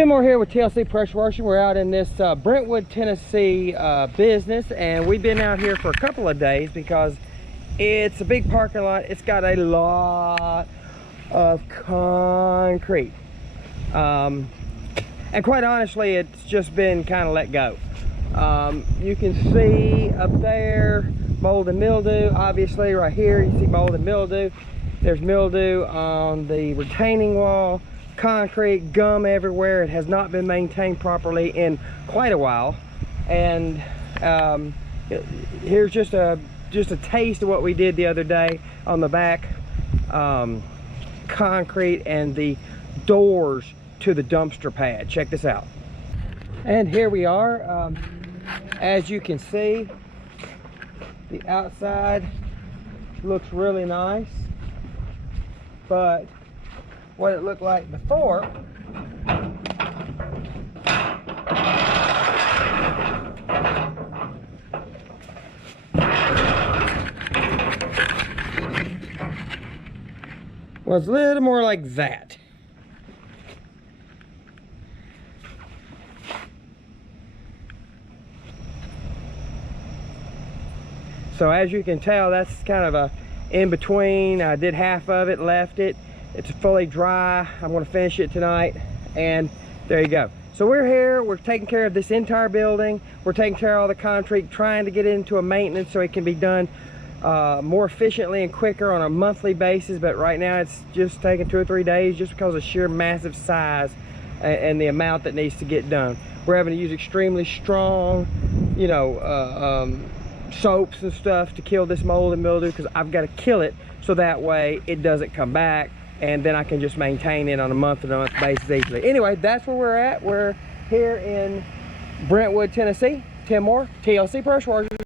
Tim Moore here with TLC Pressure Washing. We're out in this Brentwood, Tennessee business, and we've been out here for a couple of days because it's a big parking lot. It's got a lot of concrete, and quite honestly, it's just been kind of let go. You can see up there mold and mildew. Obviously right here you see mold and mildew. There's mildew on the retaining wall, concrete, gum everywhere. It has not been maintained properly in quite a while. And here's just a taste of what we did the other day on the back. Concrete and the doors to the dumpster pad. Check this out. And here we are. As you can see, the outside looks really nice, but what it looked like before was a little more like that. So as you can tell, that's kind of a in between. I did half of it, left it. It's fully dry. I'm going to finish it tonight, and there you go. So we're here, we're taking care of this entire building. We're taking care of all the concrete, trying to get it into a maintenance so it can be done more efficiently and quicker on a monthly basis. But right now it's just taking 2 or 3 days just because of sheer massive size and the amount that needs to get done. We're having to use extremely strong, you know, soaps and stuff to kill this mold and mildew, because I've got to kill it so that way it doesn't come back, and then I can just maintain it on a month-to-month basis easily. Anyway, that's where we're at. We're here in Brentwood, Tennessee. Tim Moore, TLC Pressure Washing.